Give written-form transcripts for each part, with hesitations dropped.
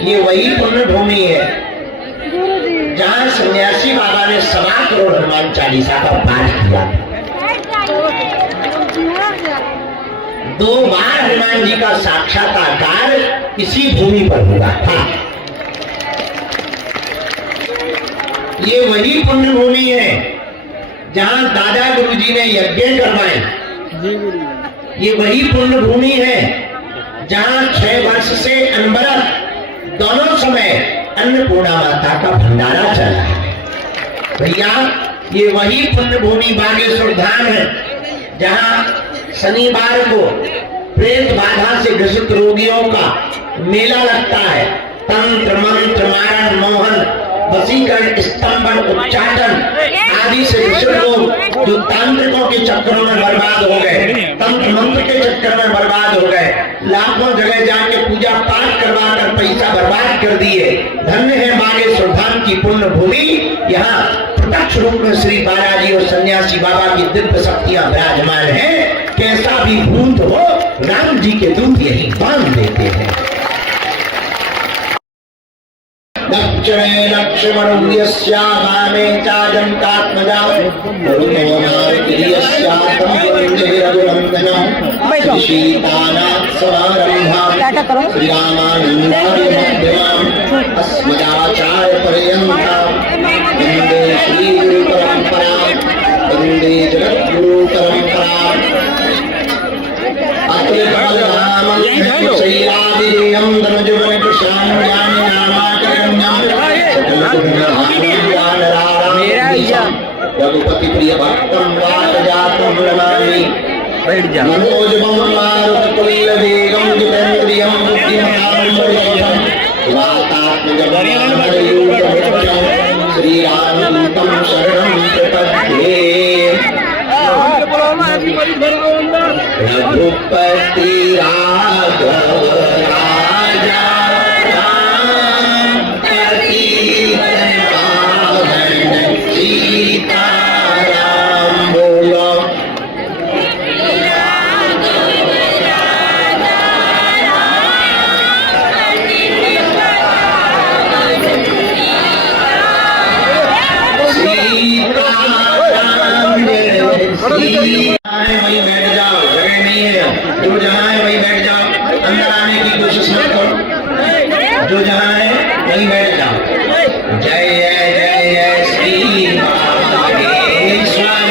ये वही पुण्य भूमि है जहाँ सन्यासी बाबा ने 1.25 करोड़ हनुमान चालीसा का पाठ किया। 2 बार हनुमान जी का साक्षात्कार इसी भूमि पर हुआ था। ये वही पुण्य भूमि है जहाँ दादा गुरुजी ने यज्ञ करवाए। ये वही पुण्य भूमि है जहाँ 6 वर्ष से अनवरत दोनों समय अन्नपूर्णा माता का भंडारा चला है। भैया ये वही पुण्य भूमि बागेश्वर धाम है जहाँ शनिवार को प्रेत बाधा से ग्रसित रोगियों का मेला लगता है। तंत्र मंत्र मारण मोहन वशीकरण स्तंभन उच्चाटन आदि से ग्रसित लोग जो तांत्रिकों के चक्करों में बर्बाद हो गए, तंत्र मंत्र के चक्कर में बर्बाद हो गए, लाखों जगह जाके पूजा पाठ करवा कर पैसा बर्बाद कर दिए। धन्य है बागेश्वर धाम की पुण्य भूमि। यहाँ प्रत्यक्ष रूप में श्री बालाजी और सन्यासी बाबा की दिव्य शक्तियां विराजमान है। कैसा भी भूत हो राम जी के दूत यही बांध देते हैं। दक्षिणे लक्ष्मणस्य वामे चाजन्तात्मजा वरुणो मार्गीयस्यातं वन्दे रघुनन्दनं सीतानाथ समारम्भां श्रीरामानन्दाय अस्मदाचार्य पर्यन्तां वन्दे श्रीगुरु परम्परां वन्दे जगद्गुरु परम्परां। अत्र कमलनामं शैलादिदेयं धनुजवनं कृशां रघुपति प्रिय भक्तम वातजातम नमामि मनोजवं मारुततुल्य वेगं जितेन्द्रियं बुद्धिमतां वरिष्ठं वातात्मजं श्रीरामदूतं शरणं प्रपद्ये। रघुपति राघव राजा वही बैठ जाओ, जगह नहीं है। जो जहाँ है वही बैठ जाओ, अंदर आने की कोशिश मत करो। जो जहाँ है वही बैठ जाओ। जय जय जय जय श्री बागेश्वर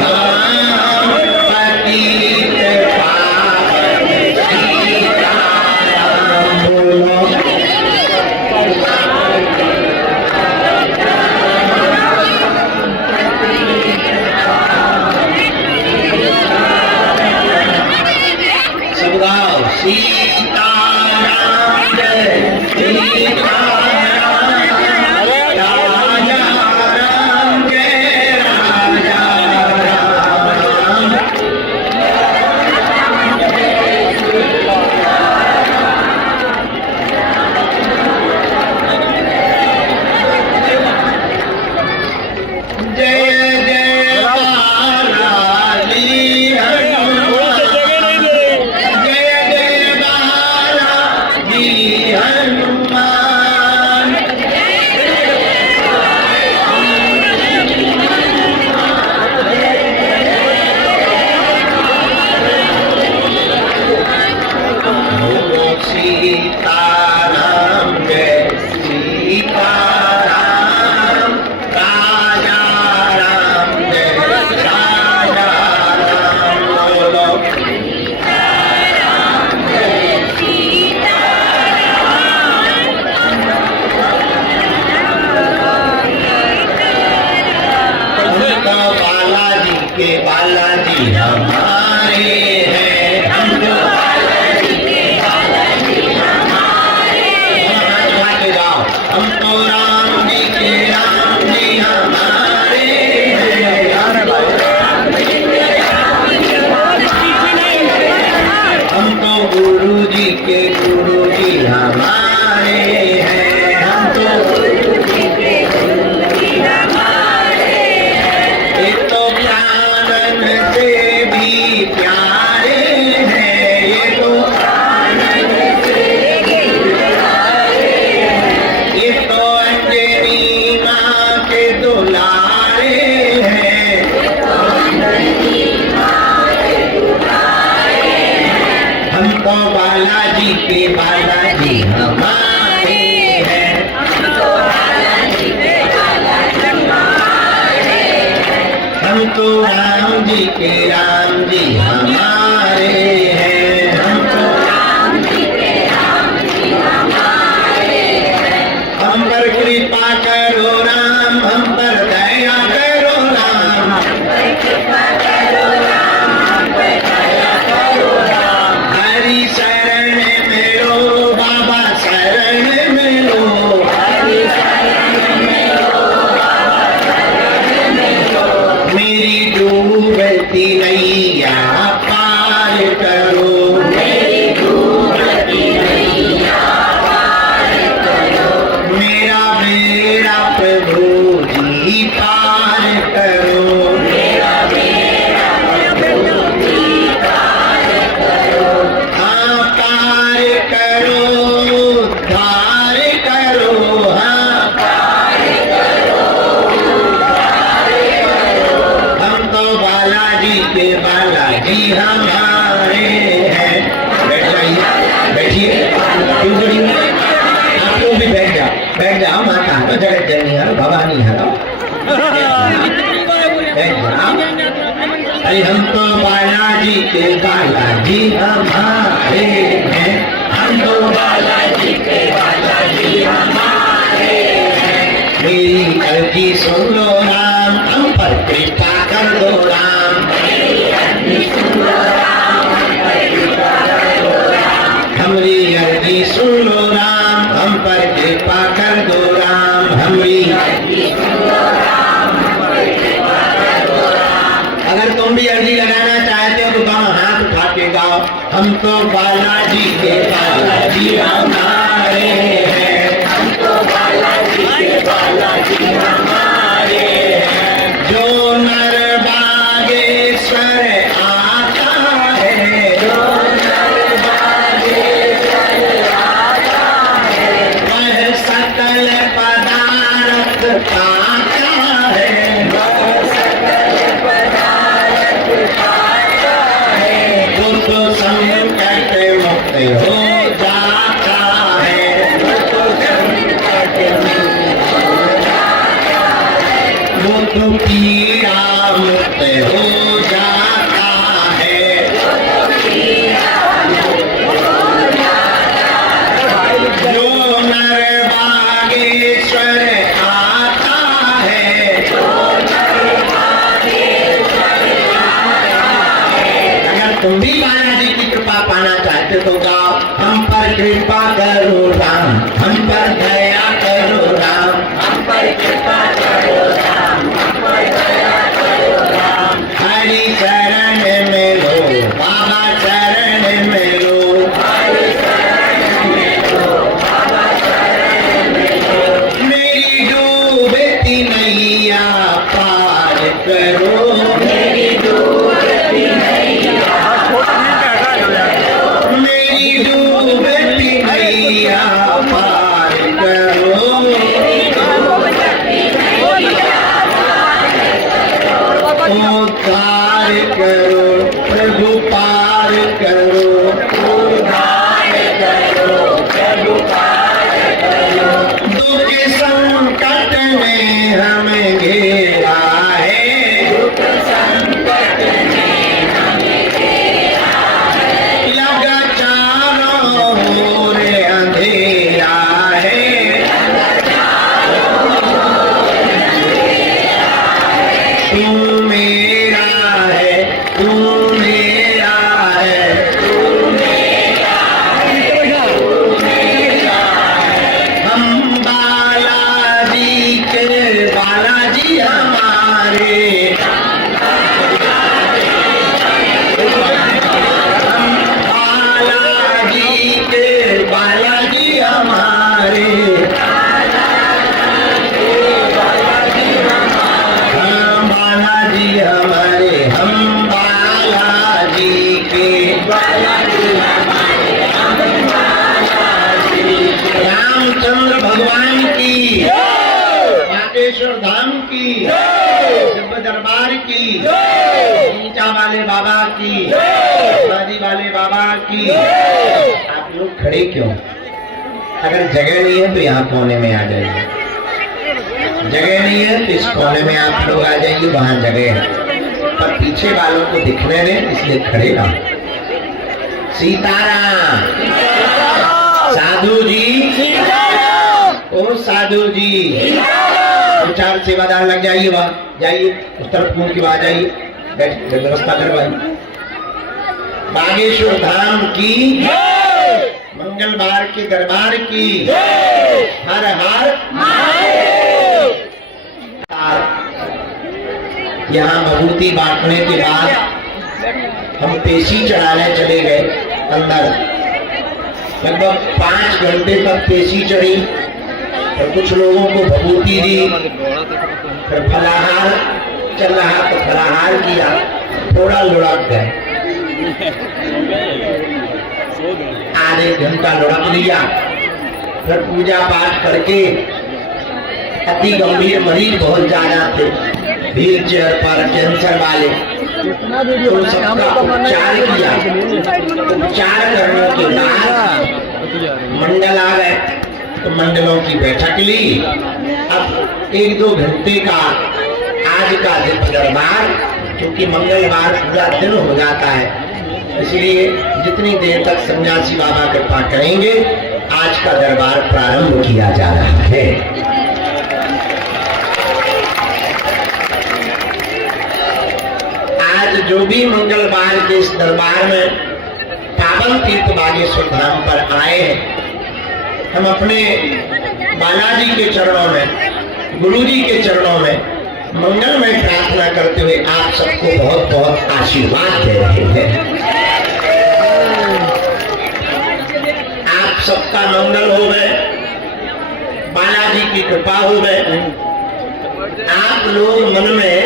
धाम पतित पावन सीताराम बोलो। सीताराम जय सीताराम राजा राम जय राजा राम। जय जय बालाजी सीताराम जय सीताराम राजा राम जय राजा राम बोलो। सीताराम जय सीताराम बालाजी हमारे हैं, हम तो बालाजी के राम जी के राम जी हमारे हैं, हम तो राम जी के राम जी हमारे हैं। हम पर कृपा करो राम, हम पर दया करो राम, हम पर कृपा करो राम, हम पर दया करो राम। हरि शरण में लो बाबा शरण में लो, हरि शरण में लो बाबा शरण में लो। मेरी डूबती नैया पार करो, मेरी डूबती नैया पार करो। मेरा बेड़ा प्रभु जी पार करो, मेरा बेड़ा प्रभु जी पार करो। हाँ पार करो, पार करो, हाँ पार करो, पार करो। हम तो बालाजी के बालाजी हमारे हैं। बैठ जाइए, बैठिए, क्यों खड़ी हुई? आप लोग भी बैठ जाओ, माता तो जगत जननी हरो भवानी हरो, बैठ जाओ। अरे हम तो बालाजी के बालाजी हमारे हैं, हम तो बालाजी के बालाजी हमारे हैं। मेरी अर्जी सुन लो राम, हम पर कृपा कर दो राम, मेरी अर्जी सुन लो राम, हम पर कृपा कर दो राम। हमारी अर्जी सुन लो राम, हम पर कृपा कर दो राम, हमारी अर्जी सुन लो राम, हम पर कृपा कर दो राम। अगर तुम भी अर्जी लगाना चाहते हो तो तुम हाथ उठा के गाओ, हम तो बालाजी के बालाजी हमारे हैं, हम तो बालाजी के बालाजी हमारे हैं। जो नर बागेश्वर आता है, जो नर बागेश्वर आता है, वह सकल पदार्थ पाता है, वह सकल पदार्थ पाता है। वो तो संकट मुक्त हो जाता है, वो तो संकट मुक्त हो जाता है। वो तो पीड़ा मुक्त हो जाता है, वो तो पीड़ा मुक्त हो जाता है। जो नर बागेश्वर आता है, जो नर बागेश्वर आता है। अगर तुम भी बालाजी की कृपा पाना चाहते तो गाओ, हम पर कृपा करो राम, हम पर दया करो राम, हम पर कृपा करो राम, हम पर दया करो राम। हरि शरण में लो बाबा शरण में लो, हरि शरण में लो बाबा शरण में लो। मेरी डूबती नैया पार करो, मेरी डूबती नैया मेरी डूबती नैया पार करो, उद्धार करो प्रभु पार करो, उद्धार करो प्रभु पार करो। दुख संकट में हमें घेरा है, दुख संकट में हमें घेरा है। लगा चारों ओर अंधेरा है, लगा चारों ओर अंधेरा है। तू मेरा है, तू मेरा है, तू मेरा है, तू मेरा है। हम बालाजी के बालाजी हमारे, हम बालाजी के बालाजी हमारे, हम बालाजी हमारे, हम बालाजी के बालाजी हमारे, हम बालाजी के। रामचंद्र भगवान की, बागेश्वर धाम की, दिव्य दरबार की, नीचा वाले बाबा की, बाजी वाले बाबा की। आप लोग खड़े क्यों? अगर जगह नहीं है तो यहाँ कोने में आ जाइए, जगह नहीं है तो इस कोने में आप लोग आ जाइए, वहां जगह है, पर पीछे वालों को दिखने दें इसलिए खड़े रहो। सीताराम। साधु जी, ओ साधु जी, चार सेवादार लग जाइए, वहां जाइए, उस तरफ मुड़ के वहां जाइए, बैठ व्यवस्था करवाइए। बागेश्वर धाम की, मंगलवार के दरबार की, हर हर। यहाँ भभूति बांटने के बाद हम पेशी चढ़ाने चले गए अंदर। लगभग 5 घंटे तक पेशी चढ़ी, और कुछ लोगों को भभूति दी, फिर फलाहार चल रहा तो फलाहार किया, थोड़ा लुढ़क गए, आधे घंटा लुढ़क लिया, फिर पूजा पाठ करके। अति गंभीर मरीज बहुत ज्यादा थे, व्हील चेयर पर, कैंसर वाले, तो सबका उपचार किया। उपचार करने के बाद मंडल आ गए, तो मंडलों की बैठक ली। अब 1-2 घंटे का आज का दिन दरबार, क्योंकि मंगलवार पूरा दिन हो जाता है, इसलिए जितनी देर तक सन्यासी बाबा कृपा करेंगे आज का दरबार प्रारंभ किया जा रहा है। आज जो भी मंगलवार के इस दरबार में पावन तीर्थ बागेश्वर धाम पर आए हैं, हम अपने बालाजी के चरणों में, गुरुजी के चरणों में मंगलमय प्रार्थना करते हुए आप सबको बहुत बहुत आशीर्वाद दे रहे हैं। आप सबका मंगल हो गए, बालाजी की कृपा हो गए। आप लोग मन में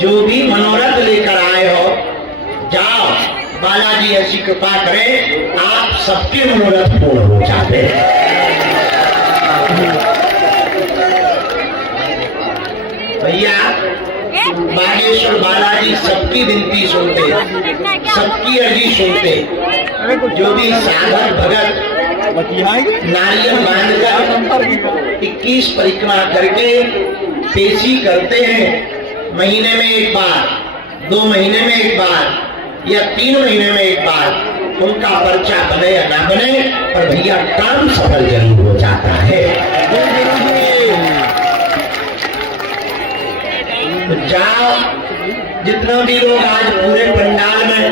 जो भी मनोरथ लेकर आए हो, जाओ, बालाजी ऐसी कृपा करें आप सबके मनोरथ पूर्ण हो जाते हैं। भैया, बागेश्वर बालाजी सबकी विनती सुनते, सबकी अर्जी सुनते। जो भी साधक भगत नारियल बांधकर 21 परिक्रमा करके पेशी करते हैं, महीने में एक बार, 2 महीने में एक बार या 3 महीने में एक बार, उनका पर्चा बने या ना बने, पर भैया काम सफल जरूर हो जाता है। तो जाओ, जितना भी लोग आज पूरे पंडाल में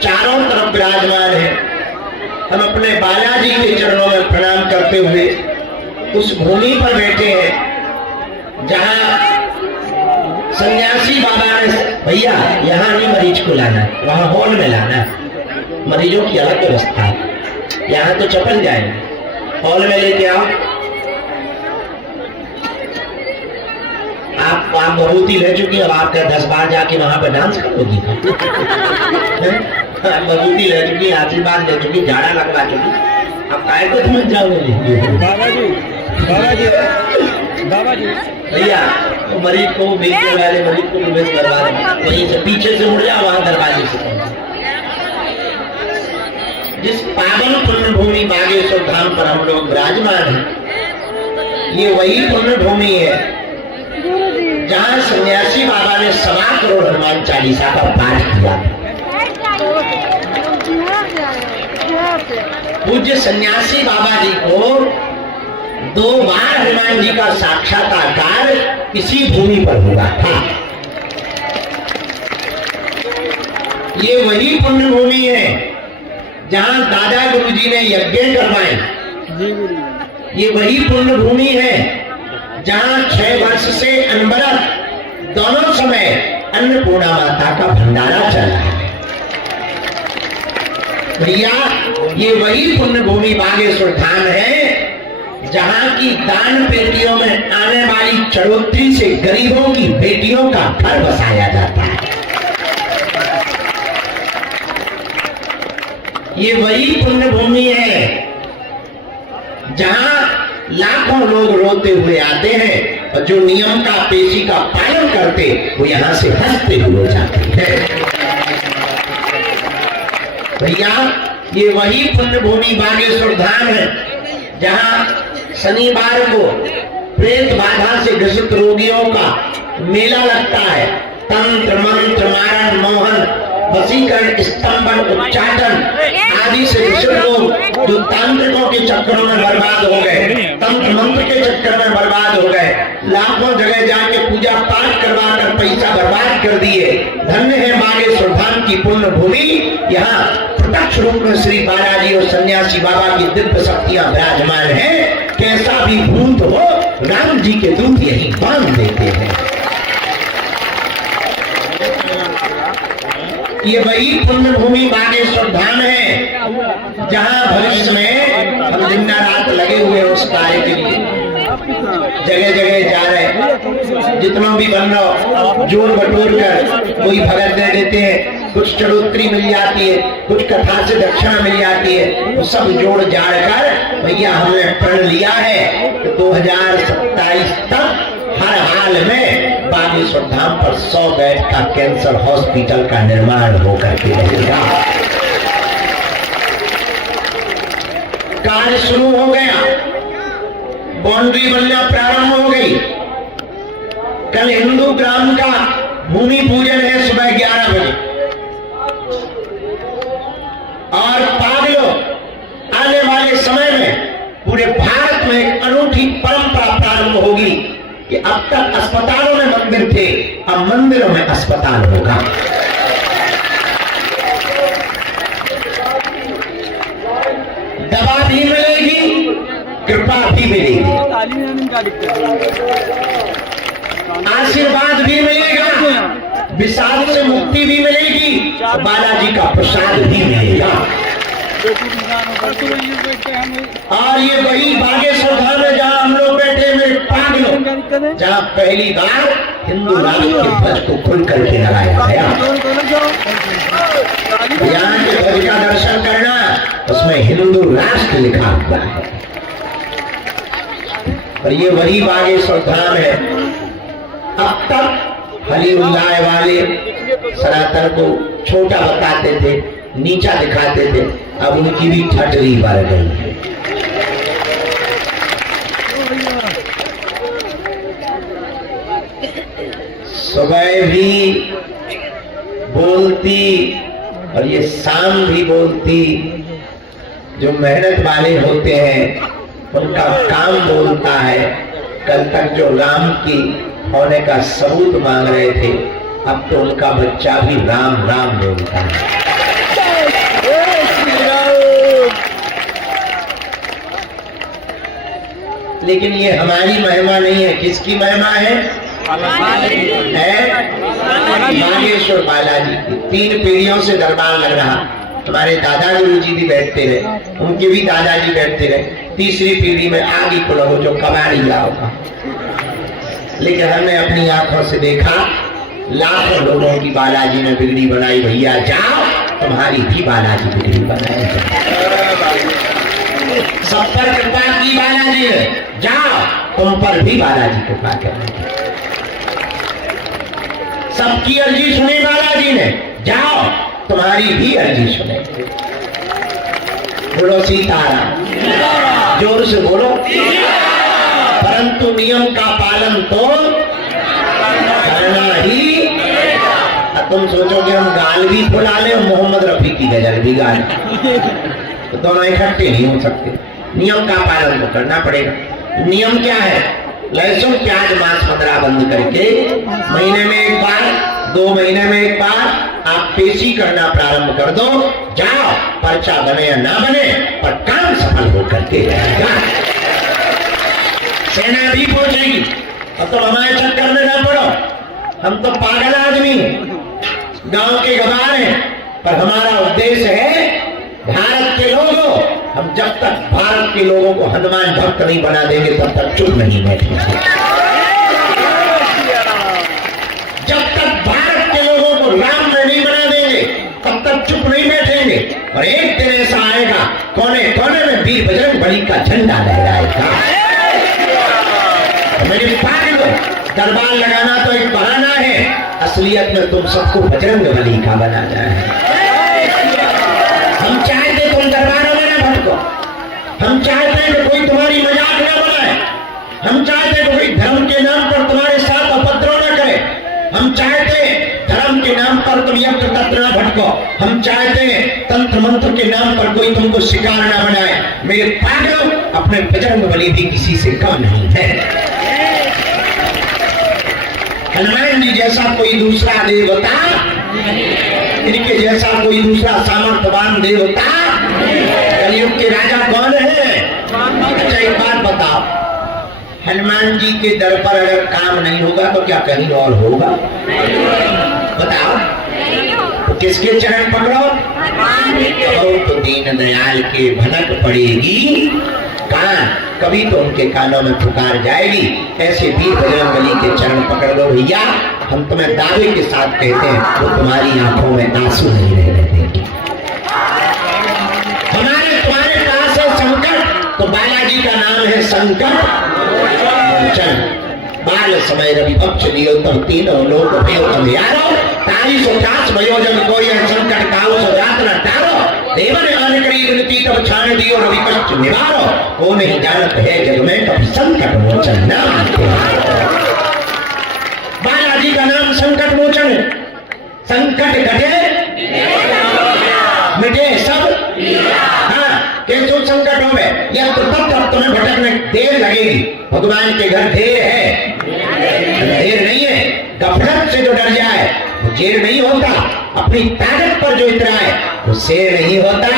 चारों तरफ विराजमान है, हम अपने बालाजी के चरणों में प्रणाम करते हुए उस भूमि पर बैठे हैं जहां सन्यासी बाबा ने, भैया यहाँ नहीं मरीज को लाना, वहां हॉल में लाना, मरीजों की अलग व्यवस्था है, यहाँ तो चपल जाएंगे, हॉल में लेके आओ। आप भभूति ले चुकी, अब आपका 10 बार जाके वहां पर डांस करोगी। भभूति ले चुकी, आशीर्वाद ले चुकी, झाड़ा लगवा चुकी, अब काय को समझ जाओगे। बाबा जी भैया, तो मरीज को बेचने वाले मरीज को प्रवेश करवा दें, वहीं से पीछे से मुड़ जाओ, वहां दरवाजे से। जिस पावन पुण्य भूमि बागेश्वर धाम पर हम लोग विराजमान हैं, ये वही पुण्य भूमि है जहाँ सन्यासी बाबा ने 1.25 करोड़ हनुमान चालीसा का पाठ किया। पूज्य सन्यासी बाबा जी को 2 बार हनुमान जी का साक्षात्कार इसी भूमि पर हुआ था। ये वही पुण्य भूमि है जहाँ दादा गुरुजी ने यज्ञ करवाए। ये वही पुण्य भूमि है जहाँ 6 वर्ष से अनवरत दोनों समय अन्नपूर्णा माता का भंडारा चल रहा है। भैया, ये वही पुण्य भूमि बागेश्वर धाम है जहाँ की दान पेटियों में आने वाली चढ़ोतरी से गरीबों की बेटियों का घर बसाया जाता है। ये वही पुण्य भूमि है जहाँ लाखों लोग रोते हुए आते हैं और जो नियम का, पेशी का पालन करते, वो यहाँ से हंसते हुए जाते हैं। भैया, ये वही पुण्य भूमि बागेश्वर धाम है जहां शनिवार को प्रेत बाधा से ग्रसित रोगियों का मेला लगता है। तंत्र मंत्र मारण मोहन वशीकरण स्तंभन उच्चाटन आदि से ग्रसित लोग जो तांत्रिकों के चक्करों में बर्बाद हो गए, तंत्र मंत्र के चक्कर में बर्बाद हो गए, लाखों जगह जाके पूजा पाठ करवा कर पैसा बर्बाद कर दिए। धन्य है बागेश्वर धाम की पुण्य भूमि। यहाँ प्रत्यक्ष रूप में श्री बालाजी और सन्यासी बाबा की दिव्य शक्तियां विराजमान हैं। कैसा भी भूत हो राम जी के दूत यही बांध देते हैं। ये वही पुण्य भूमि बागेश्वर धाम है जहाँ भविष्य में हम दिन रात लगे हुए उस कार्य के लिए जगह जगह जा रहे हैं। जितना भी बन रहा जोड़ बटोर कर कोई भगत दे देते हैं, कुछ चढ़ोतरी मिल जाती है, कुछ कथा से दक्षिणा मिल जाती है, वो सब जोड़ जाड़ कर भैया हमने प्रण लिया है तो 2027 तक हर हाल में बागेश्वर धाम पर 100 बेड का कैंसर हॉस्पिटल का निर्माण होकर के रहेगा। कार्य शुरू हो गया, बाउंड्री बनना प्रारंभ हो गई। कल हिंदू ग्राम का भूमि पूजन है सुबह 11 बजे और पागलों आने वाले समय में पूरे भारत में एक अनूठी परंपरा प्रारंभ होगी कि अब तक अस्पतालों में मंदिर थे, अब मंदिरों में अस्पताल होगा। दवा भी मिलेगी, कृपा भी मिलेगी, आशीर्वाद भी मिलेगा, विषाद से मुक्ति भी मिलेगी, बालाजी का प्रसाद भी मिलेगा। और ये वही बागेश्वर धाम है जहाँ हम लोग बैठे मेरे पागलों, जहाँ पहली बार हिंदू राष्ट्र के ध्वज को खुल करके लगाया गया। यहाँ के ध्वज का दर्शन करना, उसमें हिंदू राष्ट्र लिखा हुआ है। और ये वही बागेश्वर धाम है। अब तक हलीउल्लाह वाले सनातन को छोटा बताते थे, नीचा दिखाते थे, अब उनकी भी ठटरी बढ़ गई है। सुबह भी बोलती और ये शाम भी बोलती। जो मेहनत वाले होते हैं उनका काम बोलता है। कल तक जो राम की होने का सबूत मांग रहे थे, अब तो उनका बच्चा भी राम राम बोलता है। लेकिन ये हमारी महिमा नहीं है, किसकी महिमा है? बागेश्वर बालाजी की। 3 पीढ़ियों से दरबार लग रहा। हमारे दादा गुरुजी भी बैठते रहे, उनके भी दादाजी बैठते रहे। तीसरी पीढ़ी में आगे को लोगों जो कबाड़ी लाओ का। लेकिन हमने अपनी आंखों से देखा, लाखों लोगों की बालाजी ने बिगड़ी बनाई। भैया जाओ, तुम्हारी भी बालाजी बिगड़ी बनाई। सब पर कृपा की बालाजी ने, जाओ तुम पर भी बालाजी कृपा करेंगे। सबकी अर्जी सुनी बालाजी ने, जाओ तुम्हारी भी अर्जी सुने। बोलो सीताराम, जोर से बोलो। परंतु नियम का पालन तो करना ही। तुम सोचोगे हम गाल भी फुला ले और मोहम्मद रफी की गजल भी गा ले, तो दोनों इकट्ठे नहीं हो सकते। नियम का पालन तो करना पड़ेगा। नियम क्या है? लहसुन प्याज मांस मदिरा बंद करके महीने में एक बार, 2 महीने में एक बार आप पेशी करना प्रारंभ कर दो। जाओ, पर्चा बने या ना बने, पर काम सफल होकर के रहेगा। सेना भी पहुंचेगी। अब तो हमारे चक्कर में ना पड़ो, हम तो पागल आदमी हैं, गांव के गवार हैं, पर हमारा उद्देश्य है भारत के लोगों, हम जब तक भारत के लोगों को हनुमान भक्त नहीं बना देंगे तब तक चुप नहीं बैठेंगे। जब तक भारत के लोगों को राम में नहीं बना देंगे तब तक चुप नहीं बैठेंगे। और एक दिन ऐसा आएगा, कोने कोने में वीर बजरंगबली का झंडा लहराएगा। मेरे पागलों, दरबार लगाना तो एक बहाना है, असलियत में तुम सबको बजरंगबली का बनाना है। हम चाहते तुम दरबारों में ना भटको, हम हम चाहते हैं कि कोई तुम्हारी मजाक न बनाए, हम चाहते हैं कि कोई धर्म के नाम पर तुम्हारे साथ उपद्रव न करे, हम चाहते हैं धर्म के नाम पर तुम यंत्र तंत्र न भटको, हम चाहते हैं तंत्र मंत्र के नाम पर कोई तुमको शिकार न बनाए। मेरे पागलों, अपने बजरंगबली भी किसी से कम नहीं है। हनुमान जी जैसा कोई दूसरा देवता, इनके जैसा कोई दूसरा सामर्थ्यवान देवता, कलयुग के राजा कौन है? अच्छा एक बात बताओ, हनुमान जी के दर पर अगर काम नहीं होगा तो क्या कहीं और होगा? बताओ, तो किसके चरण पकड़ो? तो दीन दयाल के भनक पड़ेगी कान, कभी तो उनके कानों में पुकार जाएगी। ऐसे वीर बजरंगबली के चरण पकड़ लो भैया, हम तुम्हें दावे के साथ कहते हैं वो तुम्हारी आंखों में आंसू नहीं रहने देंगे। हमारे तुम्हारे पास है संकट, तो बालाजी का नाम है संकट मोचन। बाल समय रवि पक्ष लियो तब तीनों लोग भयो अंधियारो, 40 वयोजन कोई संकट काऊ सो रात न टारो, देवन आन करी विनती तब छान दियो रवि पक्ष निवारो, को नहीं जानत है जग में कभी संकट मोचन नाम। बालाजी का नाम संकट मोचन है। संकट घटे मिटे सब, हाँ कैसो संकट हो गए या तो तब तुम्हें भटकने देर लगेगी। भगवान के घर देर है, देर नहीं है। गफलत से जो डर जाए वो जेर नहीं होता, अपनी ताकत पर जो इतराए वो शेर नहीं होता।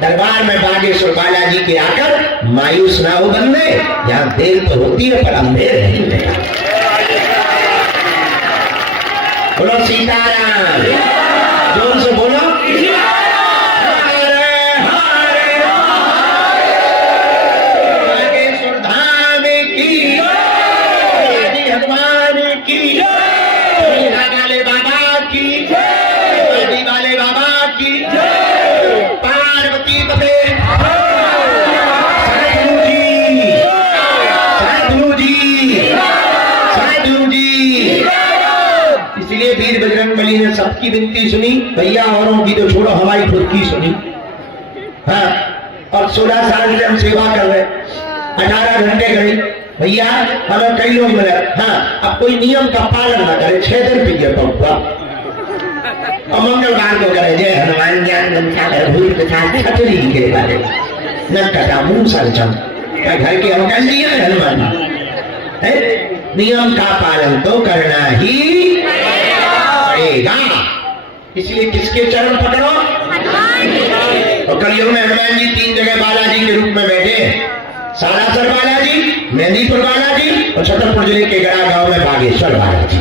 दरबार में बागेश्वर बालाजी के आकर मायूस ना हो बंदे, यहाँ देर तो होती है पर अंधेर नहीं होता। बोलो सीताराम, जोर से बोलो बजरंगबली ने सबकी विनती सुनी, भैया औरों की तो छोड़ो हमारी खुद की सुनी। हाँ, और 16 साल से हम सेवा कर रहे, 18 घंटे गए भैया, हमें कई लोग मिले। हाँ, अब कोई नियम का पालन न करे, 6 दिन पीछे पहुंचा और मंगलवार को करे जय हनुमान ज्ञान भूल के साथ खतरी के बारे न कटा मुंह सरचम, घर के हम कह दिया हनुमान है। नियम का पालन तो करना ही पड़ेगा, इसलिए किसके चरण पकड़ो? तो कलयुग में हनुमान जी 3 जगह बालाजी के रूप में बैठे, सालासर बालाजी, मेहंदीपुर बालाजी और छतरपुर जिले के गड़ा गांव में बागेश्वर बालाजी।